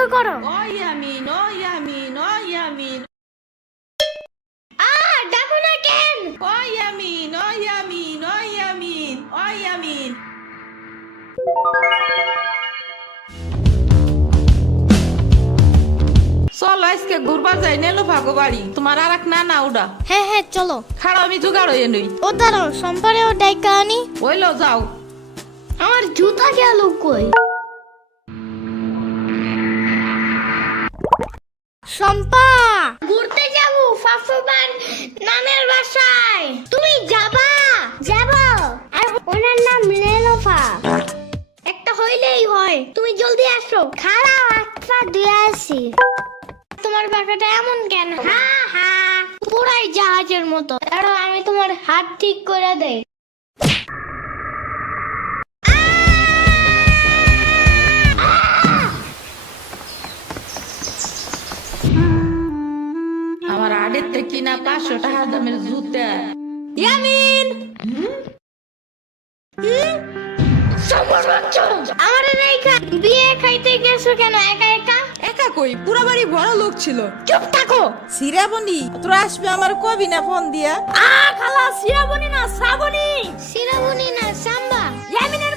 শুরু করো। ও ইয়ামিন, ও ইয়ামিন, ও ইয়ামিন, ডাকো না কেন? ও ইয়ামিন, ও ইয়ামিন, ও ইয়ামিন, ও ইয়ামিন। চলো আজকে ঘুরবার যাই নেলুফাগো বাড়ি। তোমার আর এক না ওটা হ্যাঁ হ্যাঁ চলো। খাড়া আমি জোগাড় হয়ে নই। ও দাঁড়াও, সম্পারেও ডাইকা আনি। ওইলো যাও। আমার জুতা গেল কই? শম্পা, ঘুরতে যাব ফাফুবার নামের বাসায়। তুমি যাবা? যাব। আর ওনার নাম লেলোফা। একটা হইলেই হয়, তুমি জলদি আসো। খারাপ আত্মা দিয়ে আসি। তোমার বাসাটা এমন কেন? হ্যাঁ হ্যাঁ, পুরাই জাহাজের মতো। দাঁড়াও, আমি তোমার হাত ঠিক করে দেই। আমার আড়ের থেকে কিনা 500 টাকা দামের জুতা। ইয়ামিন, আমার রেখা বিয়ে খাইতে গেছো কেন একা একা? একা কই, পুরা বাড়ি বড় লোক ছিল। চুপ থাকো। সিরাবনি তোরা আসবে আমার কবি না ফোন দিয়া। খালা সিরাবনি না শ্রাবণী। সিরাবনি না সাম্বা। ইয়ামিনের